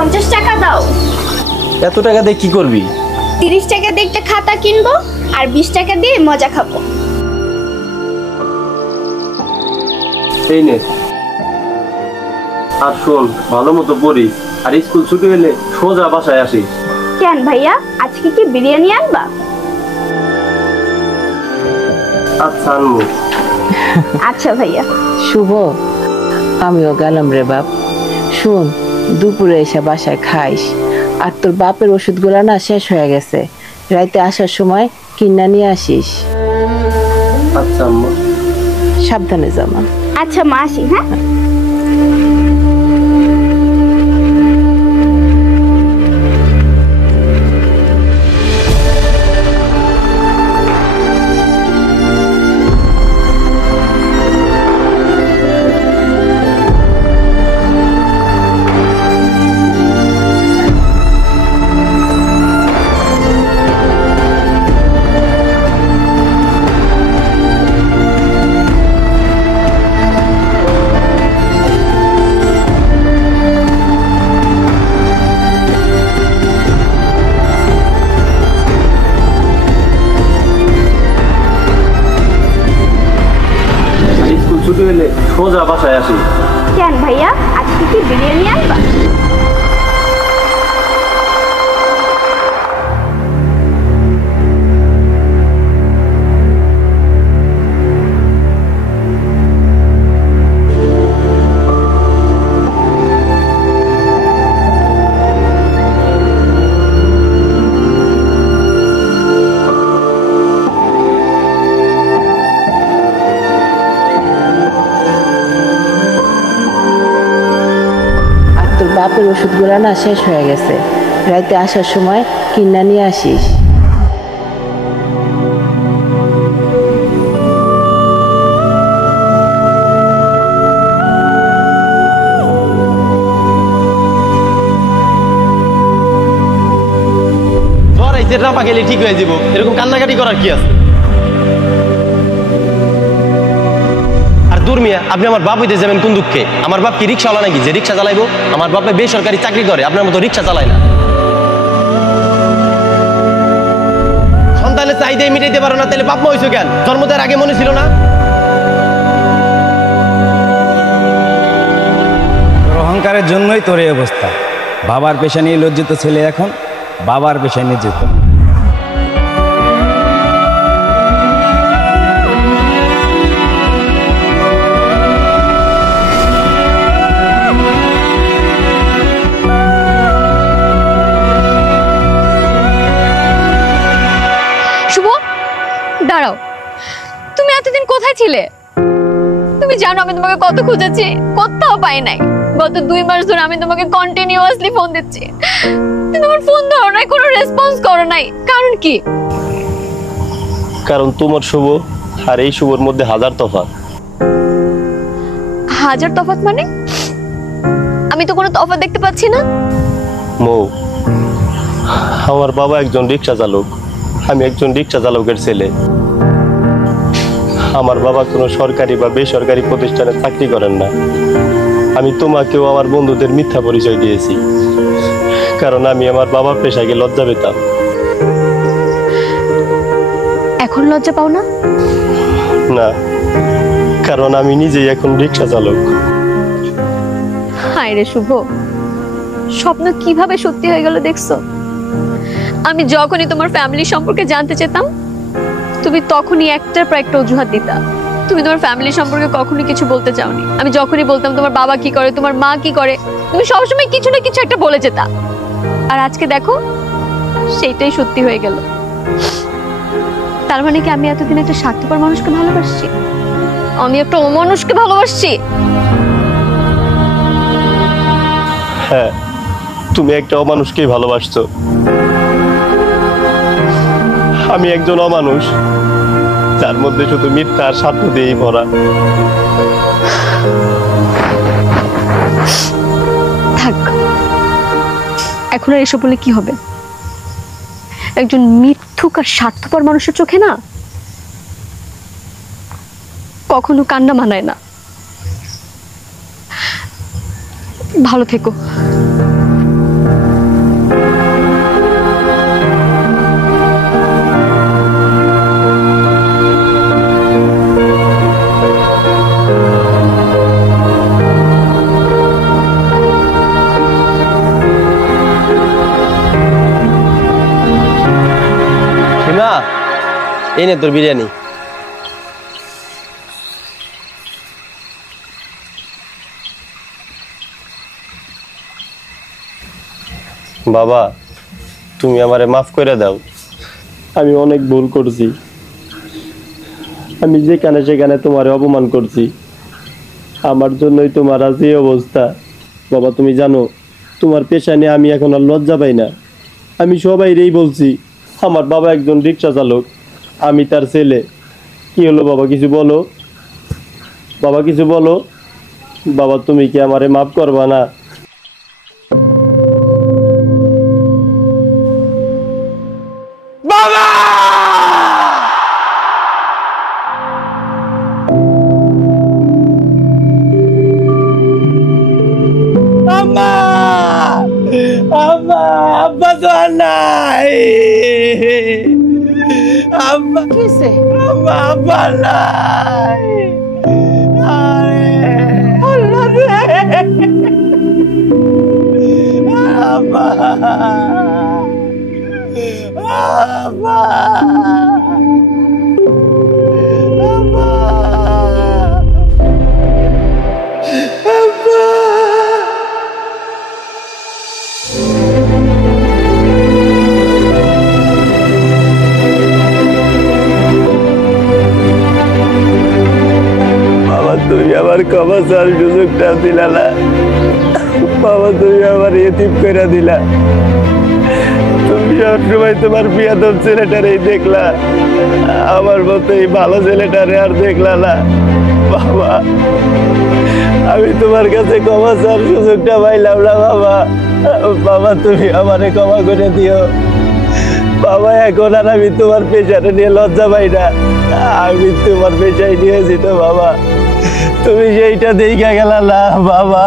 50 টাকা দাও। এত টাকা দিয়ে কি করবি? 30 টাকা দিয়ে একটা খাতা কিনবো আর 20 টাকা দিয়ে মজা খাবো। এই নে। আর শোন, ভালো মতো পড়িস, আর স্কুল ছুটি হলে সোজা বাসায় আসিস। কেন ভাইয়া, আজকে কি বিরিয়ানি আনবা? আচ্ছা আনবো। আচ্ছা ভাইয়া। শুভ, আমিও গেলাম রে বাপ। শুন, দুপুরে এসে বাসায় খাইস, আর তোর বাপের ওষুধগুলা না শেষ হয়ে গেছে, রাইতে আসার সময় কিনা নিয়ে আসিস। আচ্ছা আম্মা। সাবধানে জামা। আচ্ছা মা, আসি। হ্যাঁ, ছুটি হলে সোজা বাসায় আসি। কেন ভাইয়া, আজকে কি বিরিয়ানি আনবা? বাপের ওষুধগুলা না শেষ হয়ে গেছে, রাইতে আসার সময় কিনা নিয়ে আসিস। জ্বর আইছে, রাপা গেলে ঠিক হয়ে যাব, এরকম কান্নাকাটি করার কি আছে? মিয়া, আপনি আমার বাপ হইতে যাবেন কোন দুঃখে? আমার বাপ কি রিক্সাওয়ালা নাকি যে রিক্সা চালাইবো? আমার বাপে বেসরকারি চাকরি করে, আপনার মতো রিক্সা চালায় না। সন্তানের চাহিদাই মিটাইতে পারো না, তাহলে বাপ মা হইছো কেন? জন্ম দেওয়ার আগে মনে ছিল না? অহংকারের জন্যই তোর এই অবস্থা। বাবার পেশা নিয়ে লজ্জিত ছেলে এখন বাবার পেশায় নিয়োজিত। দাঁড়াও, তুমি এতদিন কোথায় ছিলে? তুমি জানো আমি তোমাকে কত খুঁজেছি, কোথাও পাই নাই। গত 2 মাস ধরে আমি তোমাকে কন্টিনিউয়াসলি ফোন দিচ্ছি, তুমি আমার ফোন ধরো নাই, কোনো রেসপন্স করো নাই। কারণ কি? কারণ তোমার শুভ আর এই শুভর মধ্যে হাজার তফাৎ। হাজার তফাৎ মানে? আমি তো কোনো তফাৎ দেখতে পাচ্ছি না। মৌ, আমার বাবা একজন রিক্সা চালক, আমি একজন রিক্সা চালকের ছেলে। আমার বাবা কোনো সরকারি বা বেসরকারি প্রতিষ্ঠানে চাকরি করেন না। আমি তোমাকেও আমার বন্ধুদের মিথ্যা পরিচয় দিয়েছি, কারণ আমি আমার বাবার পেশাকে লজ্জা পেতাম। এখন লজ্জা পাও না? না, কারণ আমি নিজেই এখন রিক্সা চালক। হায় রে শুভ, স্বপ্ন কিভাবে সত্যি হয়ে গেল দেখছো? আমি যখনই তোমার ফ্যামিলি সম্পর্কে জানতে চেতাম, তুমি তখনই একটার পর একটা অজুহাত দিতা। তুমি তোমার ফ্যামিলি সম্পর্কে কখনোই কিছু বলতে চাওনি। আমি যখনই বলতাম তোমার বাবা কি করে, তোমার মা কি করে, তুমি সবসময় কিছু না কিছু একটা বলে যেতা। আর আজকে দেখো, সেইটাই সত্যি হয়ে গেল। তার মানে কি আমি এতদিন একটা স্বার্থপর মানুষকে ভালোবাসছি? আমি একটা অমানুষকে ভালোবাসছি? হ্যাঁ, তুমি একটা অমানুষকেই ভালোবাসছো। আমি একজন অমানুষ, যার মধ্যে শুধু মিথ্যা আর স্বার্থ দিয়েই ভরা। থাক, এখন আর এসব বলে কি হবে? একজন মিথ্যুক আর স্বার্থপর মানুষের চোখে না কখনো কান্না মানায় না। ভালো থেকো। এই নে তোর বিরিয়ানি। বাবা, তুমি আমারে মাফ করে দাও। আমি অনেক ভুল করছি। আমি যেখানে সেখানে তোমারে অপমান করছি। আমার জন্যই তোমার আজ এই অবস্থা। বাবা, তুমি জানো তোমার পেশা নিয়ে আমি এখন আর লজ্জা পাই না। আমি সবাইরেই বলছি আমার বাবা একজন রিক্সা চালক, আমি তার ছেলে। কি হলো বাবা, কিছু বলো। বাবা কিছু বলো। বাবা, তুমি কি আমারে মাফ করবা না? বাবা! আম্মা! আম্মা! আব্বা তো আর নাই! আম্মা! কি হইছে? আম্মা! আব্বা নাই! আরে! আল্লাহ রে! আব্বা! আব্বা! আব্বা! আব্বা! বাবা, তুমি আমার ক্ষমা চাওয়ার সুযোগটা দিলা না। বাবা, তুমি আমার এতিম করে দিলা। তুমি সবসময় তোমার বিয়াদব ছেলেটারেই দেখলা, আমার মতো এই ভালো ছেলেটারে আর দেখলা না। বাবা, আমি তোমার কাছে ক্ষমা চাওয়ার সুযোগটা পাইলাম না। বাবা, বাবা, তুমি আমারে ক্ষমা করে দিও। বাবা, এখন আর আমি তোমার পেশাটা নিয়ে লজ্জা পাই না। আমি তোমার পেশায় নিয়েছি তো বাবা, তুমি সেইটা দেখে গেলা না বাবা।